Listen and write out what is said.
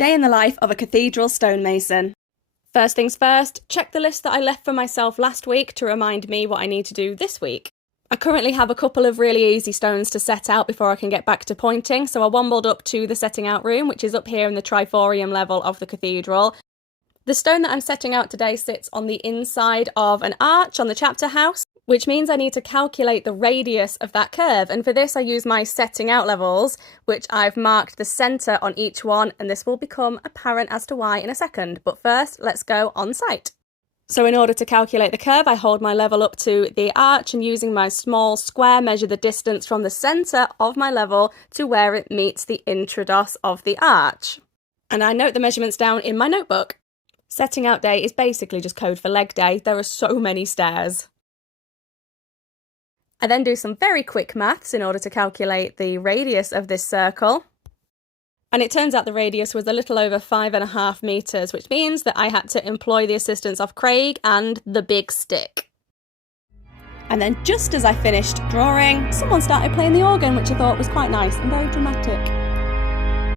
Day in the life of a cathedral stonemason. First things first, check the list that I left for myself last week to remind me what I need to do this week. I currently have a couple of really easy stones to set out before I can get back to pointing, so I wambled up to the setting out room, which is up here in the triforium level of the cathedral. The stone that I'm setting out today sits on the inside of an arch on the chapter house, which means I need to calculate the radius of that curve, and for this I use my setting out levels, which I've marked the centre on each one, and this will become apparent as to why in a second. But first, let's go on site. So in order to calculate the curve, I hold my level up to the arch and using my small square measure the distance from the centre of my level to where it meets the intrados of the arch. And I note the measurements down in my notebook. Setting out day is basically just code for leg day. There are so many stairs. I then do some very quick maths in order to calculate the radius of this circle. And it turns out the radius was a little over 5.5 metres, which means that I had to employ the assistance of Craig and the big stick. And then just as I finished drawing, someone started playing the organ, which I thought was quite nice and very dramatic.